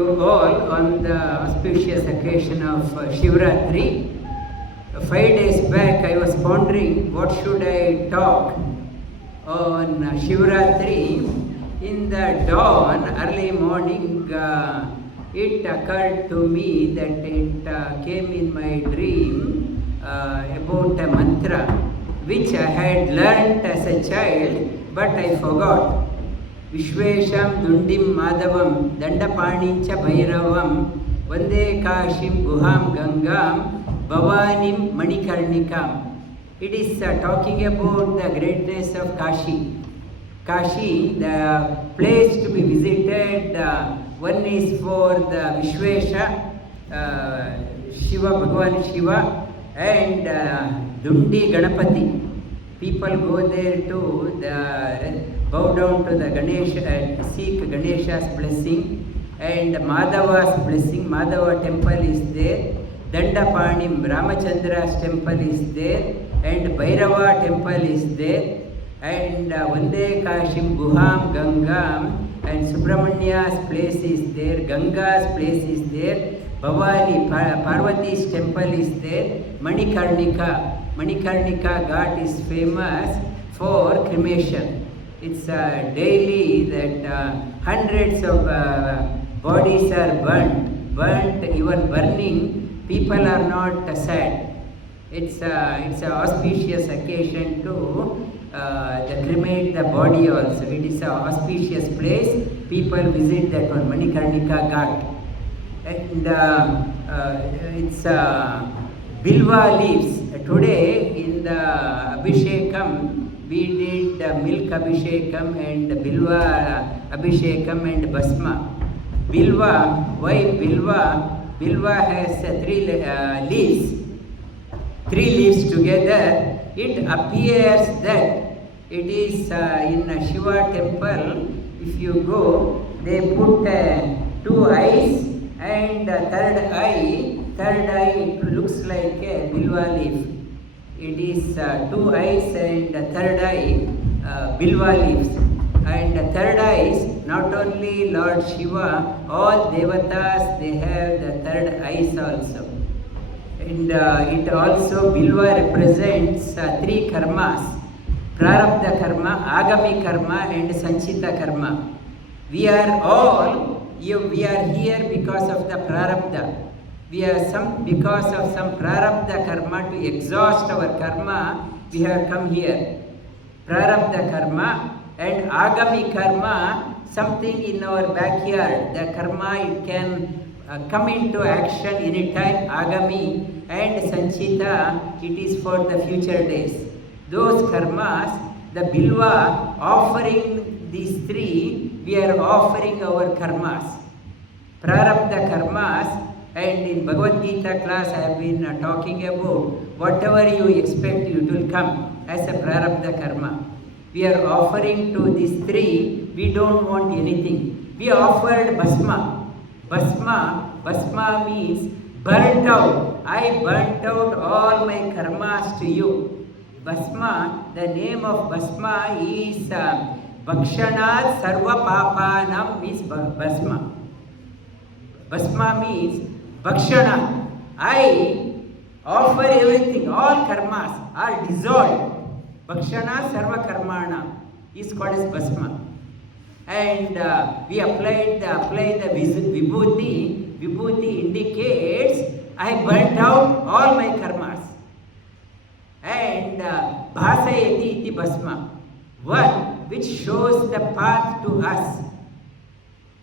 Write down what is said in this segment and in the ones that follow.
you all on the auspicious occasion of Shivratri. 5 days back I was pondering what should I talk on Shivratri. In the dawn, early morning, it occurred to me that it came in my dream about a mantra which I had learnt as a child but I forgot. Vishvesham Dundim Madhavam Dandapanincha Bhairavam Vande Kashim Guham Gangam Bhavanim Manikarnikam. It is talking about the greatness of Kashi. Kashi, the place to be visited, one is for the Vishvesha, Shiva, Bhagavan Shiva, and Dundi Ganapati. People go there to bow down to the Ganesha and seek Ganesha's blessing and Madhava's blessing. Madhava temple is there. Dandapanim, Ramachandra's temple is there, and Bhairava temple is there, and Vande Kashim Guham Gangam, and Subramania's place is there, Ganga's place is there, Bhavani, Parvati's temple is there, Manikarnika Ghat is famous for cremation. It's daily that hundreds of bodies are burnt, even burning. People are not sad. It's an auspicious occasion to cremate the body also. It is an auspicious place. People visit that one, Manikarnika Ghat. And it's Bilva leaves. Today in the Abhishekam, we did milk Abhishekam and Bilva Abhishekam and Basma. Bilva, why Bilva? Bilva has three leaves together. It appears that it is in a Shiva temple. If you go, they put 2 eyes and third eye it looks like a Bilva leaf. It is 2 eyes and third eye Bilva leaves. And the third eyes, not only Lord Shiva, all devatas, they have the third eyes also. And it also, Bilva represents 3 karmas: Prarabdha karma, Agami karma and Sanchita karma. We are here because of the Prarabdha. We are because of some Prarabdha karma, to exhaust our karma, we have come here. Prarabdha karma and Agami karma, something in our backyard. The karma, it can come into action anytime, Agami, and Sanchita, it is for the future days. Those karmas, the Bilva, offering these 3, we are offering our karmas. Prarabdha karmas, and in Bhagavad Gita class I have been talking about whatever you expect, it will come as a Prarabdha karma. We are offering to these 3, we don't want anything. We offered Basma. Basma means burnt out. I burnt out all my karmas to you. Basma, the name of Basma is Bhakshanat Sarva Papanam means Basma. Basma means Bhakshana. I offer everything, all karmas are dissolved. Bhakshana Sarva Karmana is called as Basma. And we apply the Vibhuti. Vibhuti indicates I burnt out all my karmas. And Bhasayati iti Basma, one which shows the path to us.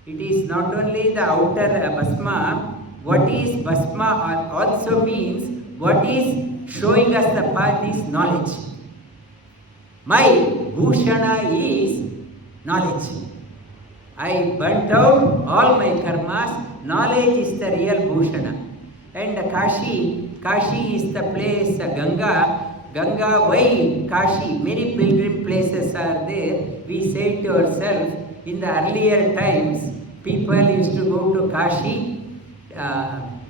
It is not only the outer Basma. What is Basma also means what is showing us the path is knowledge. My Bhushana is knowledge. I burnt out all my karmas. Knowledge is the real Bhushana. And Kashi is the place, Ganga, why Kashi? Many pilgrim places are there. We say to ourselves, in the earlier times, people used to go to Kashi.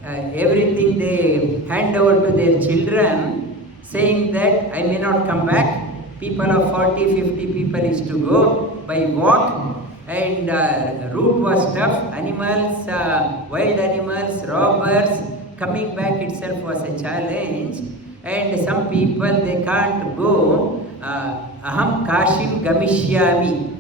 Everything they hand over to their children, saying that I may not come back. People of 40, 50 people used to go by walk and route was tough. Animals, wild animals, robbers, coming back itself was a challenge. And some people, they can't go. Aham kashim gamishyami.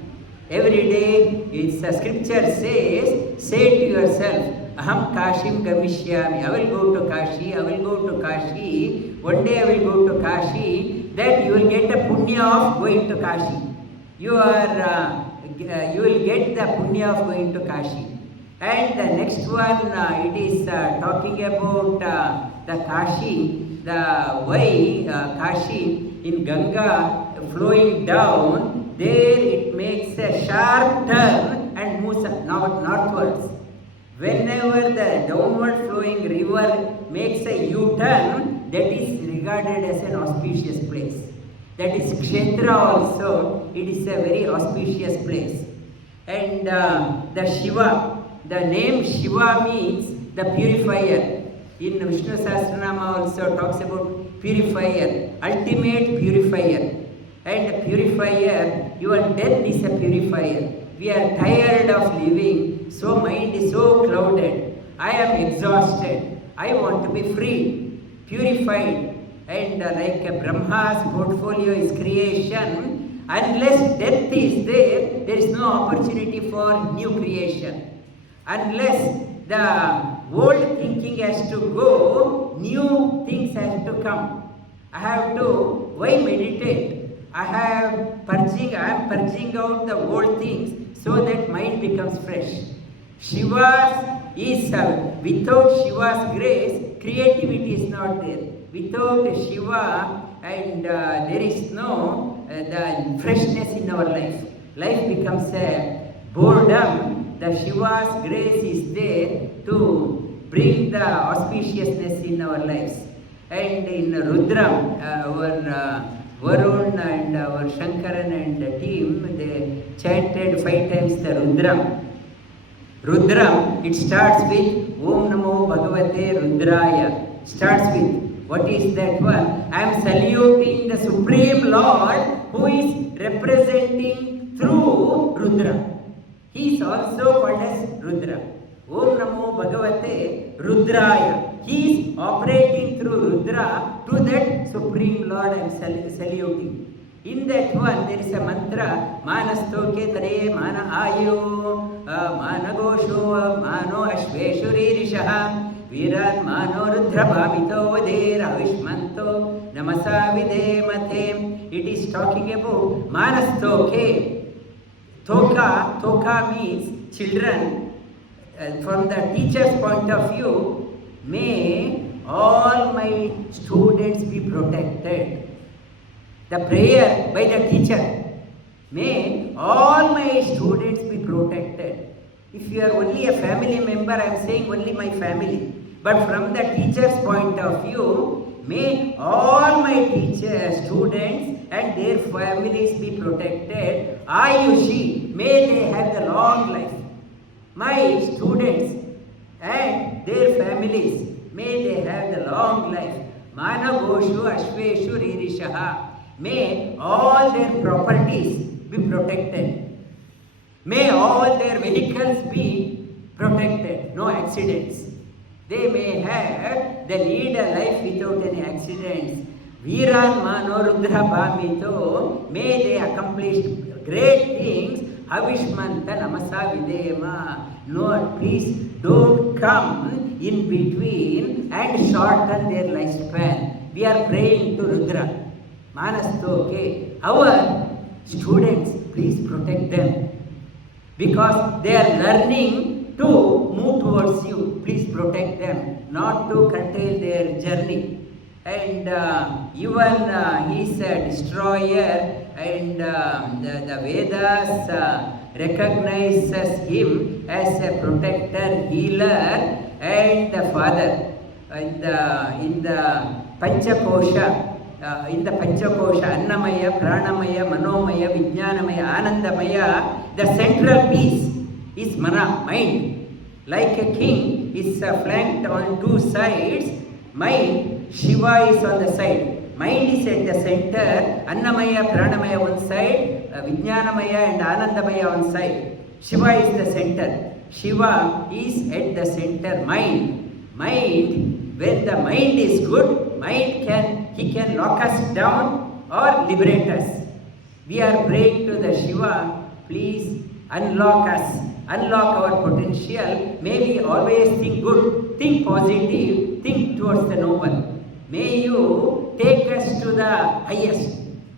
Every day, it's a scripture says, say to yourself, Aham kashim gamishyami. I will go to Kashi, I will go to Kashi. One day I will go to Kashi. That you will get a punya of going to Kashi. You will get the punya of going to Kashi. And the next one, it is talking about the Kashi, the way Kashi in Ganga flowing down, there it makes a sharp turn and moves northwards. Whenever the downward flowing river makes a U-turn, that is regarded as an auspicious place. That is Kshetra also, it is a very auspicious place. And the Shiva, the name Shiva means the purifier. In Vishnu Sahasranama also talks about purifier, ultimate purifier. And purifier, your death is a purifier. We are tired of living, so mind is so clouded. I am exhausted. I want to be free, purified. And like Brahma's portfolio is creation, unless death is there, there is no opportunity for new creation. Unless the old thinking has to go, new things have to come. I have to, why meditate? I am purging out the old things so that mind becomes fresh. Shiva is, without Shiva's grace, creativity is not there. Without Shiva, and there is no the freshness in our life. Life becomes a boredom. The Shiva's grace is there to bring the auspiciousness in our lives. And in Rudram, our Varun and our Shankaran and the team, they chanted 5 times the Rudram. Rudram, it starts with Om Namo Bhagavate Rudraya. Starts with, what is that one? I am saluting the Supreme Lord who is representing through Rudra. He is also called as Rudra. Om Namo Bhagavate Rudraya. He is operating through Rudra to that Supreme Lord I am saluting. In that one, there is a mantra, Manastoke Tare Mana Ayu, Mana Gosho, Mano Ashveshurishaha, Virat Mano Rudra Bhamito Vader Avishmanto, Namasa Videmate. It is talking about Manastoke. Toka means children. From the teacher's point of view, may all my students be protected. The prayer by the teacher, may all my students be protected. If you are only a family member, I am saying only my family. But from the teacher's point of view, may all my students and their families be protected. Ayushi, may they have the long life. My students and their families, may they have the long life. Mana Goshu Ashveshu Ririshaha. May all their properties be protected. May all their vehicles be protected. No accidents. They may lead a life without any accidents. Viran Mano Rudra Bhamito. May they accomplish great things. Havishmanta Namasa Videma. Lord, please don't come in between and shorten their lifespan. We are praying to Rudra. Manastoke. Our students, please protect them. Because they are learning to move towards you. Please protect them, not to curtail their journey. And even he is a destroyer, and the Vedas recognizes him as a protector, healer, and the father. In the Panchakosha, Annamaya, Pranamaya, Manomaya, Vijnanamaya, Anandamaya, the central piece is Mana, mind. Like a king is flanked on 2 sides, mind, Shiva is on the side. Mind is at the center, Annamaya, Pranamaya one side, Vijnanamaya and Anandamaya one side. Shiva is the center. Shiva is at the center. Mind, when the mind is good, he can lock us down or liberate us. We are praying to the Shiva, please unlock us, unlock our potential. May we always think good, think positive, think towards the noble. May you take us to the highest,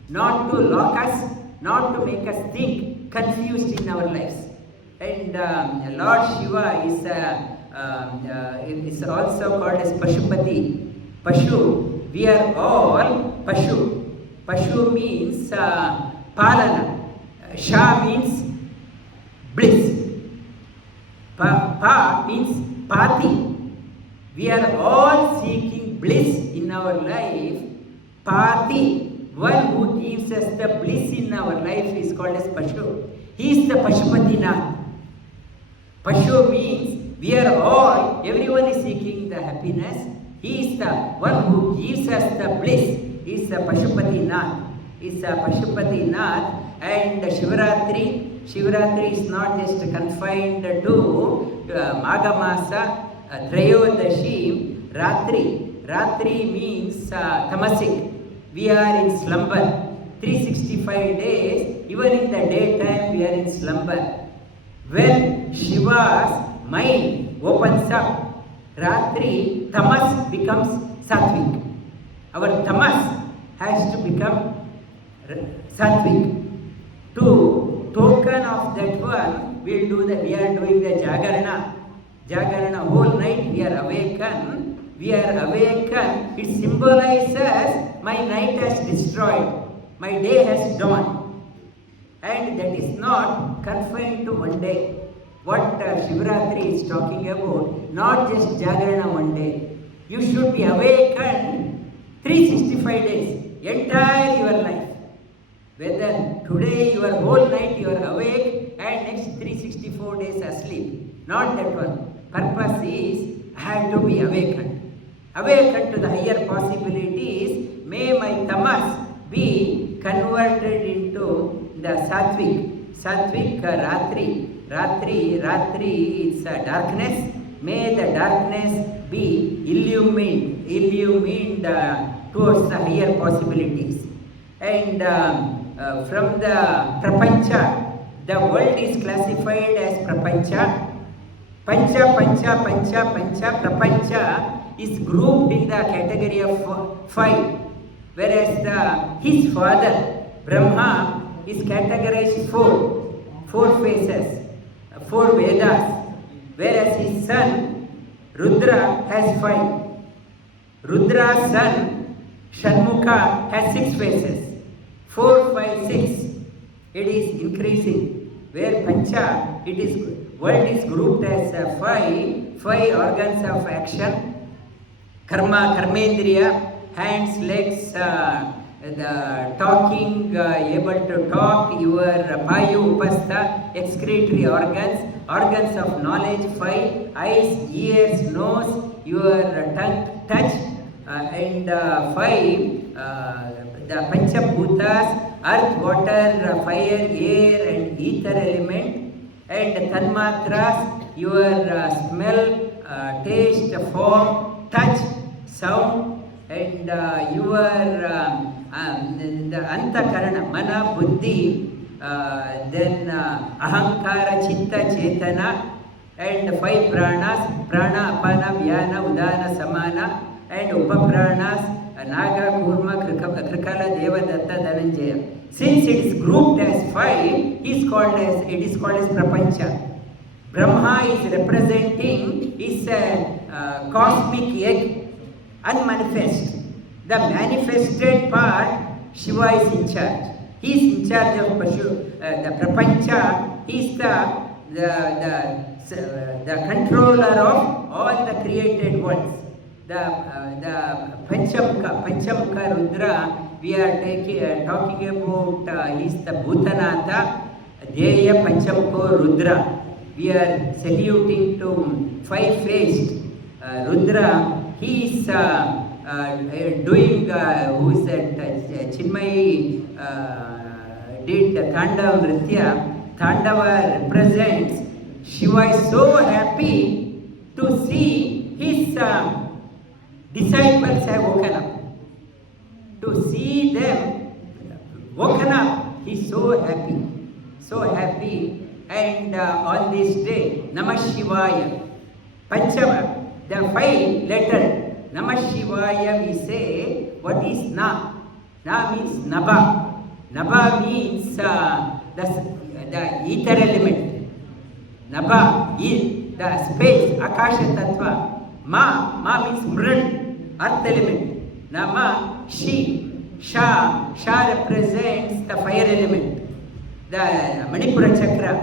not to lock us, not to make us think confused in our lives. And Lord Shiva is also called as Pashupati. Pashu, we are all Pashu. Pashu means Palana. Sha means bliss. Pa means Pati. We are all seeking bliss in our life. Pati, one who gives us the bliss in our life, is called as Pashu. He is the Pashupatinath. Pashu means we are all, everyone is seeking the happiness. He is the one who gives us the bliss. He is the Pashupatinath. He is the Pashupatinath. And Shivaratri is not just confined to Maghamasa, Trayodashi, Ratri means tamasic. We are in slumber. 365 days, even in the daytime, we are in slumber. When Shiva's mind opens up, Ratri, tamas becomes sattvic. Our tamas has to become sattvic. To token of that one, we are doing the Jagarana. Jagarana, whole night we are awakened. It symbolizes my night has destroyed, my day has dawned. And that is not confined to one day. What Shivaratri is talking about, not just Jagarana one day. You should be awakened 365 days, entire your life. Whether today your whole night you are awake and next 364 days asleep. Not that one. Purpose is I have to be awakened. Awakened to the higher possibilities. May my tamas be converted into the sattvic. Sattvic Ratri is darkness. May the darkness be illumined towards the higher possibilities. And from the Prapancha, the world is classified as Prapancha. Pancha. Prapancha is grouped in the category of 5. Whereas his father, Brahma, is categorized 4 phases, 4 Vedas. Whereas his son, Rudra, has 5. Rudra's son, Shanmukha, has 6 phases. 4, 5, 6. It is increasing. Where Pancha, world is grouped as 5 organs of action. Karmendriya, hands, legs, the talking, able to talk, your Payu Upastha, excretory organs of knowledge, 5, eyes, ears, nose, your tongue, touch, and 5, the Panchabhutas, earth, water, fire, air, and ether element, and Tanmatras, your smell, taste, form, touch, sound, and your the Antakarana, Mana, Buddhi, then Ahankara, Chitta, Chetana, and 5 pranas, Prana, Apana, Vyana, Udana, Samana, and Upapranas, Naga, Kurma, Krikala, Devadatta, Dhananjaya. Since it is grouped as 5, it is called as Prapancha. Brahma is representing is a cosmic egg, unmanifest. The manifested part, Shiva is in charge. He is in charge of the Prapancha. He is the controller of all the created ones. The Panchamukha Rudra, we are talking about, he is the Bhutanatha, Dheya Panchamukha Rudra. We are saluting to 5-faced Rudra. He is doing, who is that, Chinmay did Tanda Nritya. Tandava represents Shiva is so happy to see his disciples have woken up. To see them woken up, he is so happy. So happy. And on this day, Namah Shivaya, Panchama, the 5 letters, Namah Shivaya, we say, what is Na? Na means Nabha. Nabha means the ether element. Nabha is the space, Akasha Tattva. Ma means Mrun, earth element. Nama, Sha represents the fire element. The Manipura Chakra.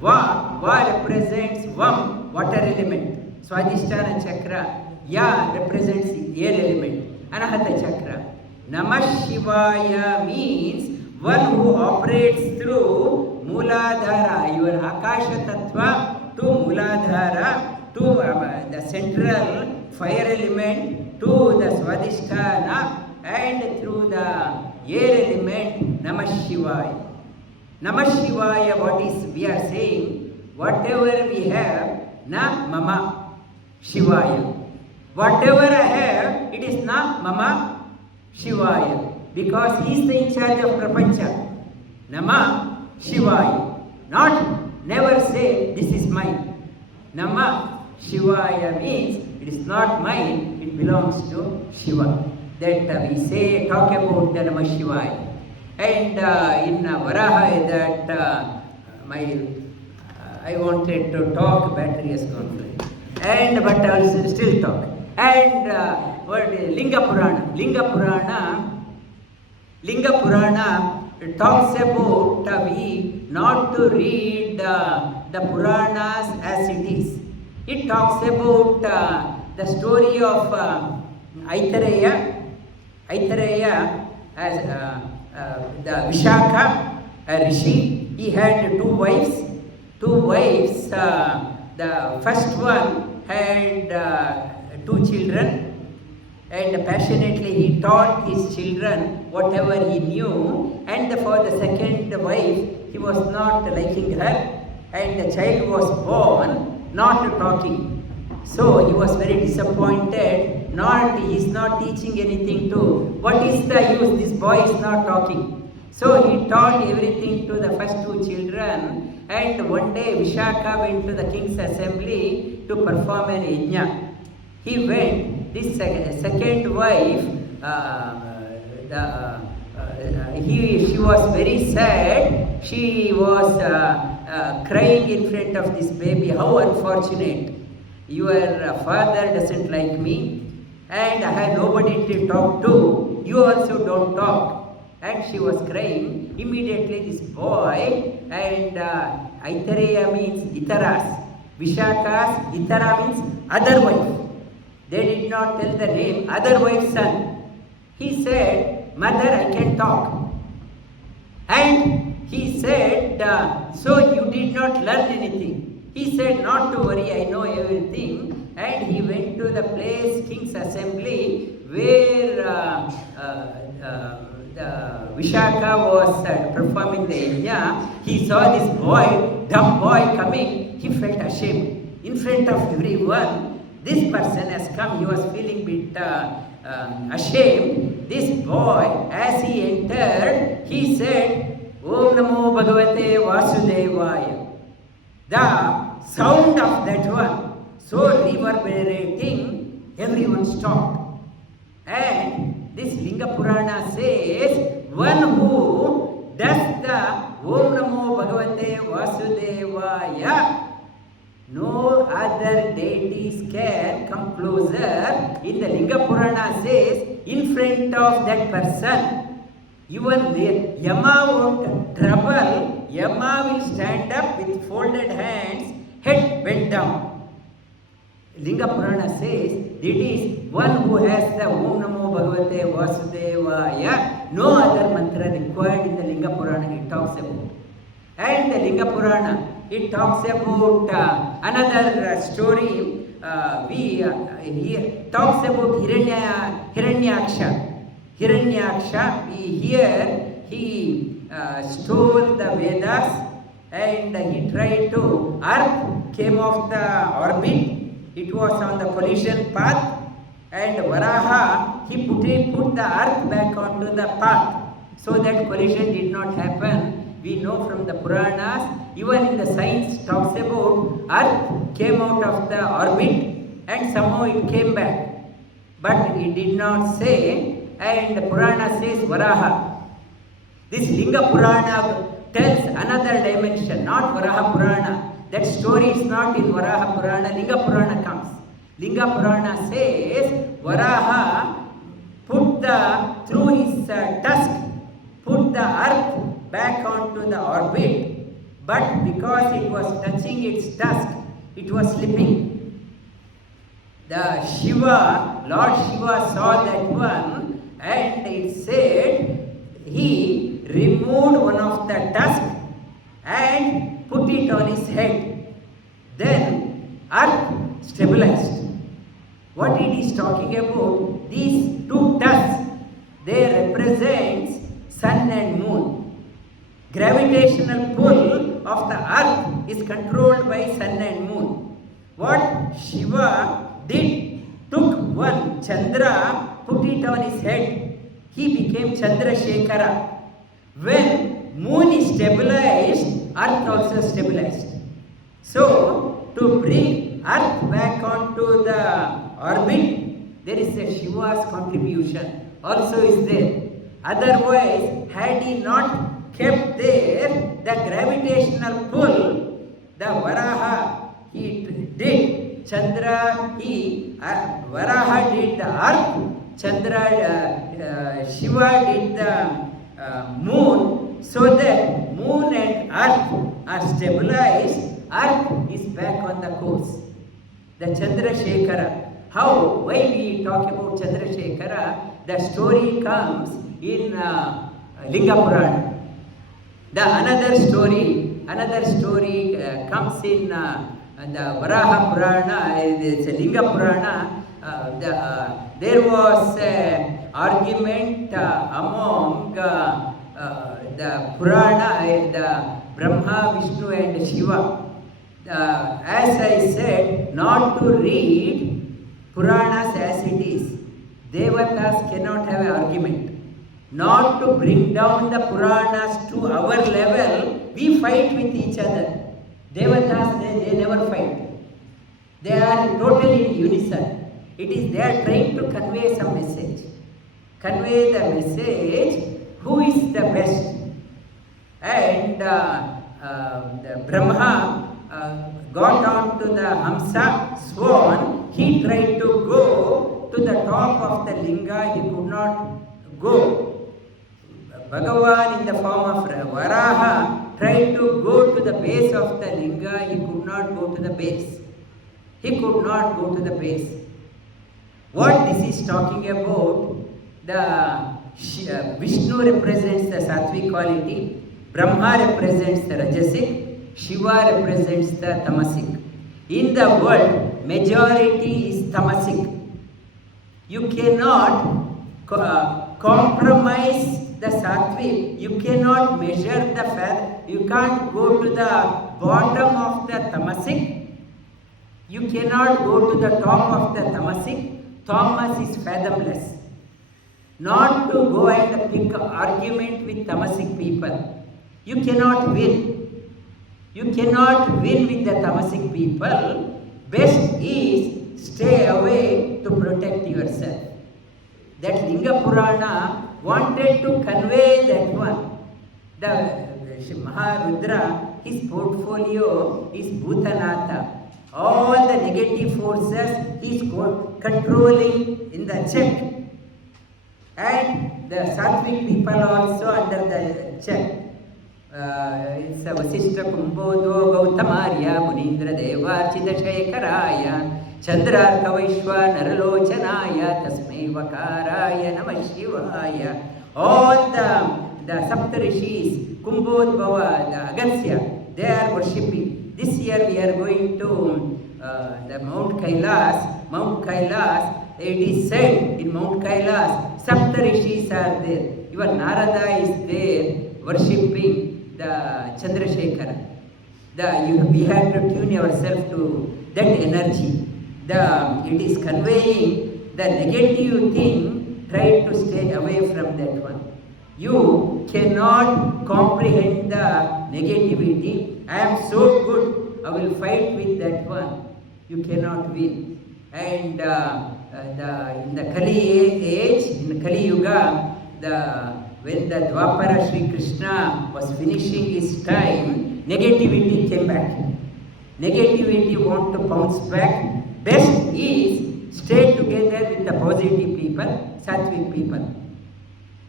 Va represents Vam, water element. Swadhisthana Chakra. Ya represents air element. Anahata Chakra. Namah Shivaya means one who operates through Mooladhara, your Akasha Tattva to Mooladhara, to the central fire element, to the Swadhisthana, and through the air element, Namah Shivaya. Namah Shivaya, what is we are saying, whatever we have, na mama Shivaya. Whatever I have, it is na mama Shivaya. Because he is the in charge of Prapancha. Namah Shivaya. Never say, this is mine. Namah Shivaya means, it is not mine, it belongs to Shiva. That we say, talk about the Namah Shivaya. And in Varaha, that I wanted to talk, battery has gone free. But I will still talk. And what is Linga Purana? Linga Purana talks about we not to read the Puranas as it is. It talks about the story of Aitareya as the Vishaka, a rishi. He had two wives. The first one had 2 children, and passionately he taught his children whatever he knew. And for the second wife, he was not liking her, and the child was born not talking. So he was very disappointed. He is not teaching anything to. What is the use? This boy is not talking. So he taught everything to the first 2 children. And one day Vishaka went to the king's assembly to perform an yajna. He went. This second wife, she was very sad. She was crying in front of this baby. How unfortunate. Your father doesn't like me, and I have nobody to talk to. You also don't talk. And she was crying. Immediately this boy, and Aitareya means Itaras. Vishaka's Itara means other wife. They did not tell the name, other wife's son. He said, Mother, I can talk. And he said, so you did not learn anything. He said, not to worry, I know everything. And he went to the place, King's Assembly, where the Vishaka was performing the yajna. He saw this boy, dumb boy coming. He felt ashamed. In front of everyone, this person has come. He was feeling bit ashamed. This boy, as he entered, he said, Om Namo Bhagavate Vasudevaya. The sound of that one, so reverberating, everyone stopped. And this Linga Purana says, one who does the Om Namo Bhagavate Vasudevaya, no other deities can come closer. In the Linga Purana says, in front of that person, even the Yama won't trouble. Yama will stand up with folded hands, head bent down. Linga Purana says, it is one who has the Om Namo Bhagavate Vasudevaya. No other mantra required in the Linga Purana it talks about. And the Linga Purana, it talks about another story. He talks about Hiranyaksha. Hiranyaksha, he stole the Vedas and he tried to, Earth came off the orbit, it was on the collision path, and Varaha, he put the Earth back onto the path, so that collision did not happen. We know from the Puranas, even in the science talks about Earth came out of the orbit and somehow it came back. But it did not say, and the Purana says Varaha. This Linga Purana tells another dimension, not Varaha Purana. That story is not in Varaha Purana, Linga Purana comes. Linga Purana says Varaha put through his tusk, put the earth back onto the orbit, but because it was touching its tusk, it was slipping. The Shiva, Lord Shiva saw that one, and it said he removed one of the tusk and put it on his head. Then earth stabilized. What it is talking about, these two tusks, they represent sun and moon. Gravitational pull of the earth is controlled by sun and moon. What Shiva did, took one Chandra, put it on his head. He became Chandrasekhara. When moon is stabilized, earth also stabilized. So, to bring earth back onto the orbit, there is a Shiva's contribution also is there. Otherwise, had he not kept there the gravitational pull, the Varaha he did, Chandra Varaha did the earth, Chandra Shiva did the moon, so that moon and earth are stabilized, earth is back on the course. The Chandrasekhara. How? Why we talk about Chandrasekhara? The story comes in Linga Purana. Another story comes in the Varaha Purana, it's a Linga Purana. There was an argument among the Purana, the Brahma, Vishnu and Shiva. As I said, not to read Puranas as it is. Devatas cannot have an argument. Not to bring down the Puranas to our level, we fight with each other. Devatas, they never fight. They are totally in unison. It is they are trying to convey some message. Convey the message, who is the best. And the Brahma got on to the Hamsa, swan. He tried to go to the top of the Linga, he could not go. Bhagavan in the form of Varaha tried to go to the base of the Linga, he could not go to the base. He could not go to the base. What this is talking about, the Vishnu represents the sattvic quality, Brahma represents the rajasic, Shiva represents the tamasic. In the world, majority is tamasic. You cannot compromise the sattvic. You cannot measure the fat. You can't go to the bottom of the tamasic. You cannot go to the top of the tamasic. Tamas is fathomless. Not to go and pick an argument with tamasic people. You cannot win. You cannot win with the tamasic people. Best is stay away to protect yourself. That Linga Purana wanted to convey that one. The Maharudra, his portfolio is Bhutanatha. All the negative forces he is controlling in the check. And the sattvic people also under the check. It's a Vasishta Kumbodho Gautamarya Munindra Devarchita Shekaraya Chandrarka Vaishwa Naralochanaya Tasmai Vakaraya Namah Shivaya. All the Saptarishis, Kumbodhava, the Agastya, they are worshipping. This year we are going to the Mount Kailas. Mount Kailas, it is said in Mount Kailas, Saptarishis are there. Even Narada is there worshipping the Chandrasekhara. We have to tune yourself to that energy. It is conveying the negative thing, try to stay away from that one. You cannot comprehend the negativity. I am so good, I will fight with that one. You cannot win. And in the Kali age, in Kali Yuga, when the Dwapara Sri Krishna was finishing his time, negativity came back. Negativity want to bounce back. Best is stay together with the positive people, sattvic people.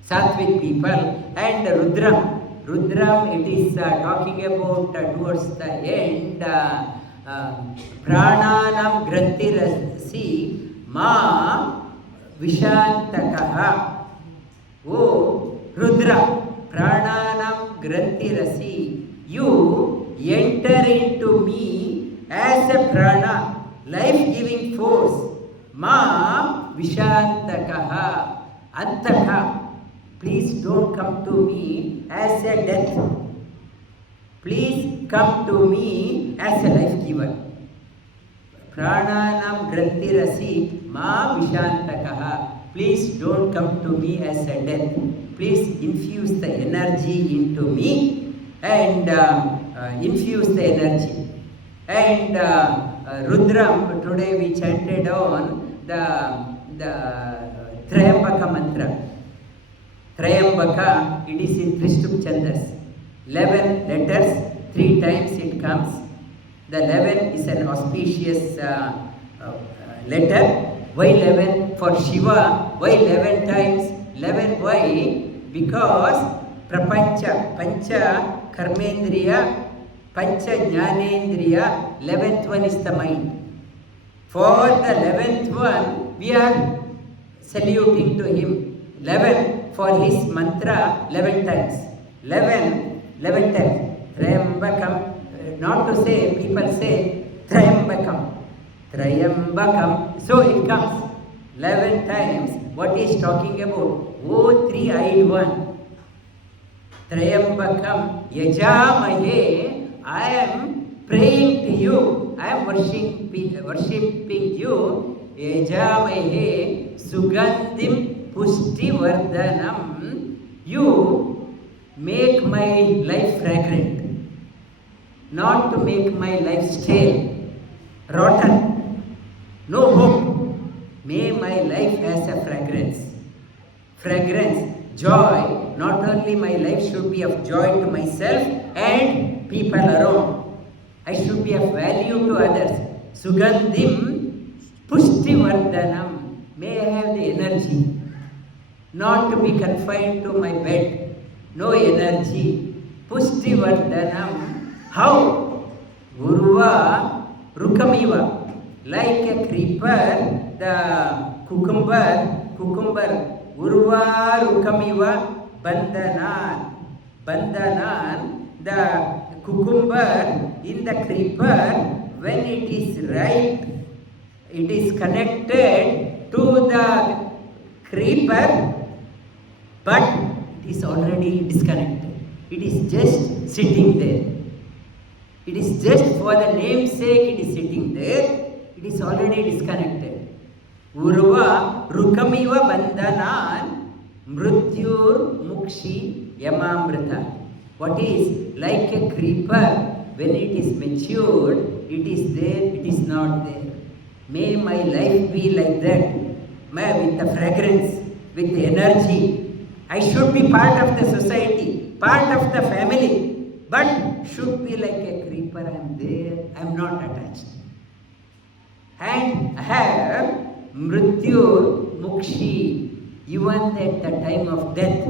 Sattvic people and Rudram. Rudram, it is talking about towards the end, Prananam Grantirasi Ma Vishantakaha. Oh, Rudra, Prananam Grantirasi, you enter into me as a prana, life-giving force. Ma Vishantakaha, Antaka. Please don't come to me as a death. Please come to me as a life giver. Prananam Grantirasi Ma Vishantakaha. Please don't come to me as a death. Please infuse the energy into me and infuse the energy. And Rudram, today we chanted on the Trayambaka mantra. Trayambaka, it is in Trishtup Chandas. 11 letters, 3 times it comes. The 11 is an auspicious letter. Why 11? For Shiva. Why 11 times? 11 why? Because Prapancha, Pancha, Karmendriya, Pancha, Jnanendriya, 11th one is the mind. For the 11th one, we are saluting to him. 11 for his mantra, 11 times. 11 times. Trayambakam. Not to say, people say Trayambakam. Trayambakam. So it comes 11 times. What is talking about? Oh, three-eyed one. Trayambakam Yajamahe. I am praying to you. I am worshipping you. Yajamahe Sugandhim Pushti Vardhanam. You make my life fragrant. Not to make my life stale, rotten, no hope. May my life has a fragrance. Fragrance, joy. Not only my life should be of joy to myself and people around. I should be of value to others. Sugandhim Pushti Vardhanam. May I have the energy. Not to be confined to my bed. No energy. Pushti Vardhanam. How? Urva Rukamiva. Like a creeper, the cucumber, Urva Rukamiva Bandhanan. Bandhanan, the cucumber in the creeper, when it is ripe, it is connected to the creeper, but it is already disconnected. It is just sitting there. It is just for the namesake, it is sitting there. It is already disconnected. Urva Rukamiva Bandhanan Mrutyur Mukshi Yamamrita. What is like a creeper, when it is matured, it is there, it is not there. May my life be like that. With the fragrance, with the energy. I should be part of the society, part of the family, but should be like a creeper. I am there, I am not attached. And I have Mrityu Mukshi. Even at the time of death,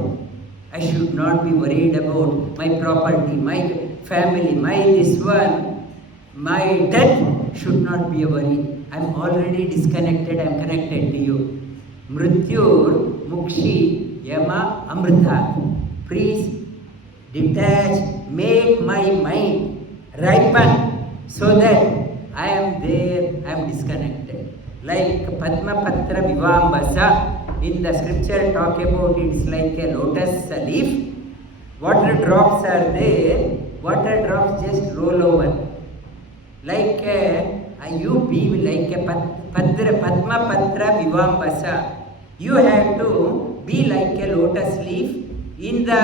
I should not be worried about my property, my family, my this one. My death should not be a worry. I am already disconnected, I am connected to you. Mrityur Mukshi Yama Amrita. Please detach, make my mind ripen so that I am there, I am disconnected. Like Padmapatra Vivambasa, in the scripture talk about it is like a lotus leaf. Water drops are there, water drops just roll over. Like you be like a Padma Patra Vivambasa. You have to be like a lotus leaf in the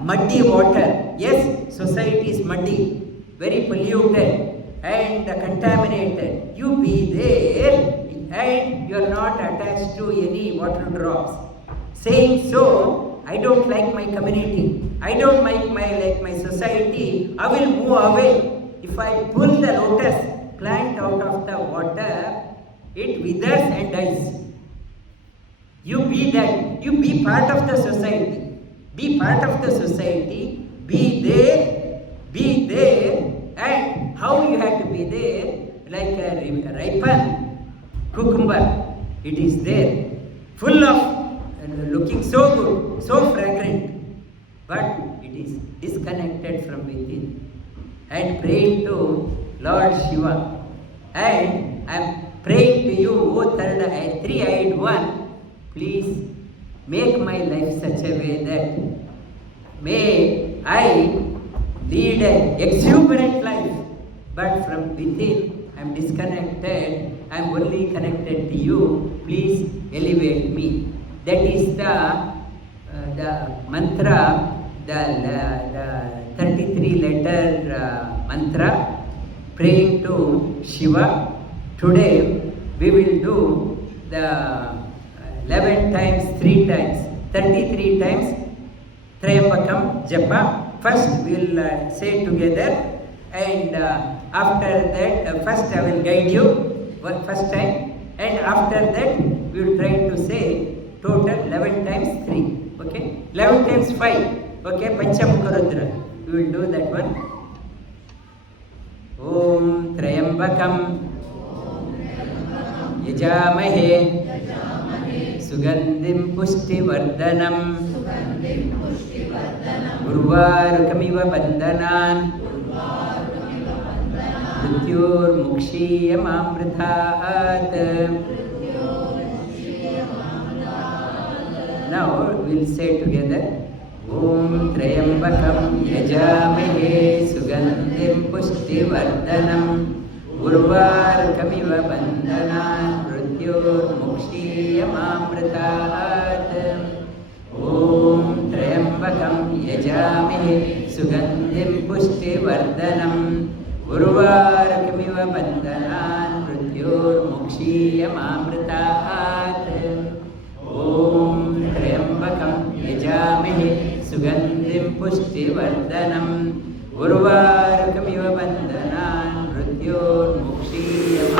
muddy water. Yes, society is muddy, very polluted and contaminated. You be there and you are not attached to any water drops. Saying so, I don't like my community, I don't like my society, I will move away. If I pull the lotus plant out of the water, it withers and dies. You be that, you be part of the society. Be part of the society, be there, and how you have to be there? Like a ripened cucumber, it is there, full of looking so good, so fragrant, but it is disconnected from within. And praying to Lord Shiva, and I am praying to you, O three-eyed one, please make my life such a way that may I lead an exuberant life, but from within I am disconnected, I am only connected to you. Please elevate me. That is the mantra, the 33-letter mantra, praying to Shiva. Today we will do the 11 times, 3 times, 33 times Trayambakam Japa. First we will say together, and after that, first I will guide you first time, and after that we will try to say total 11 times 3, okay, 11 times 5, okay, Panchamukha Rudra, we will do that one. Om Trayambakam Yajamahe Sugandhim Pushtivardhanam Urvarukamiva Bandhanan Mrityurmukshiyamamrithat. Now we will say together, Om Trayambakam Yajamahe Sugandhim Pushtivardhanam Urvarukamiva Bandhanan Mrityurmukshiyamamrithat. Om Trayambakam Yajamahe Sugandhim Pushtivardhanam Urvarukamiva Bandhanan Mrityurmukshiyamamrithat. Om Trayambakam Yajamahe Sugandhim Pushtivardhanam Urvarukamiva Bandhanan Mrityurmukshiyamamrithat.